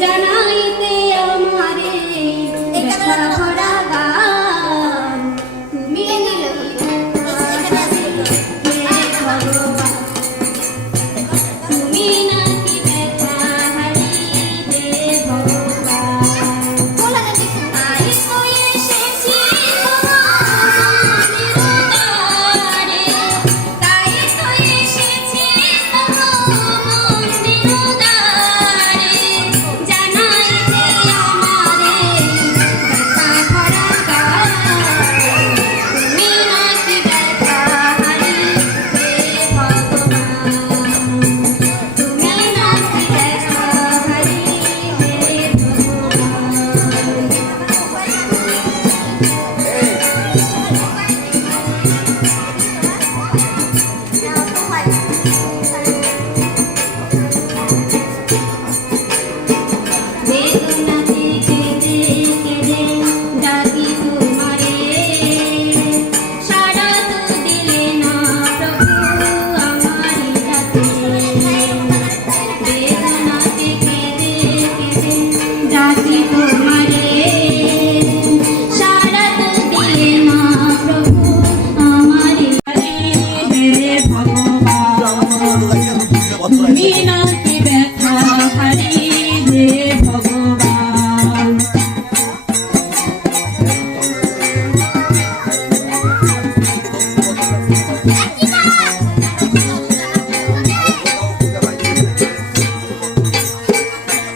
জানাইতে আমারে ব্যথা ভরা গান তুমি ভগবান তুমি নাকি ব্যথা হারিয়ে ভগবান আই তো এসেছি তোমার দ্বারে তাই তো এসেছি তোমার দ্বারে জানাইতে আমারে ব্যথা ভরা গান তুমি নাকি ব্যথা হারিয়ে ভগবান তুমি নাকি ব্যথা হারিয়ে বেদনাতে কেঁদে কেঁদে ডাকি তোমারে সাড়া তো দিলে না প্রভু আমারি ডাকে বেদনাতে কেঁদে কেঁদে ডাকি তোমারে সাড়া তো দিলে না প্রভু আমারি ডাকে হে ভগবান তুমি নাকি ব্যথা হারিয়ে ভগবান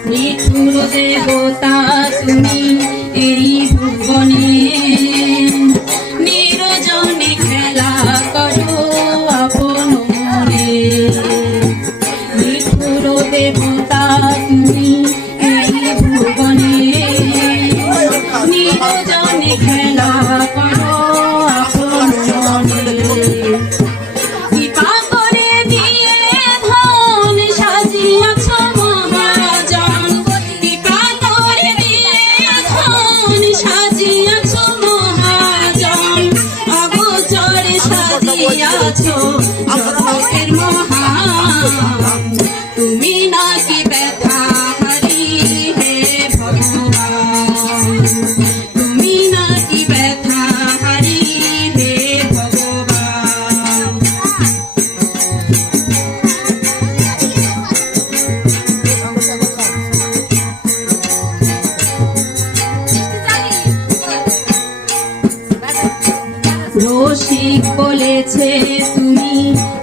নিঠুর দেবতা তুমি এই ভুবনে নিরজনে খেলা করো আপন মনে নিঠুর দেবতা তুমি এই ভুবনে নিরজনে খেলা করো আপন মনে কৃপা করে দিয়ে ধন সাজিয়াছ মহাজন কৃপা করে দিয়ে ধন সাজিয়াছ মহাজন অগোচরে সাজিয়াছ জগতের মহান তুমি নাকি ব্যথা হারিয়ে ভগবান তুমি নাকি ব্যথা হারিয়ে ভগবান রসিক বলেছে তুমি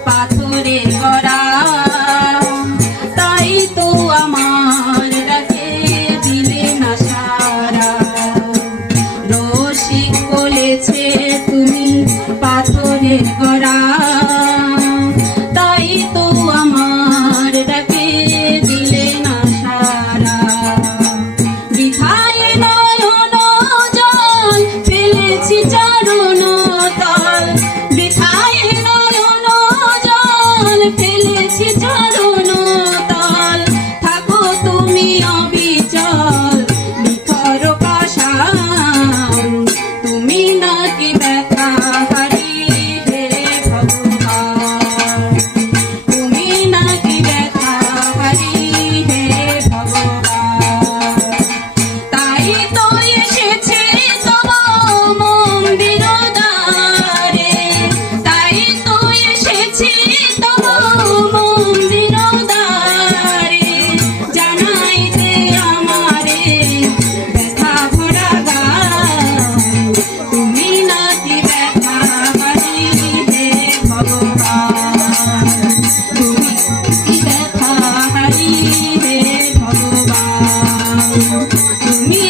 পাথরের গড়া তাই তো আমার ডাকে দিলে না সারা রসিক বলেছে তুমি পাথরের গড়া তাই তো আমার ডাকে দিলে না সারা বৃথায় নয়ন জল ফেলেছি চরণ তল বৃথায় নয়ন জল ফেলেছি চরণ তল থাকো তুমি অবিচল নিথর পাষাণ তুমি নাকি ব্যথা হারিয়ে ভগবান তুমি নাকি ব্যথা হারিয়ে ভগবান তাই তো এসেছে তোমার মন্দির দ্বারে তাই তো এসেছি তোমার মন্দির দ্বারে জানাইতে আমারে ব্যথা ভরা গান তুমি নাকি ব্যথা হারিয়ে ভগবান তুমি নাকি ব্যথা হারিয়ে ভগবান তুমি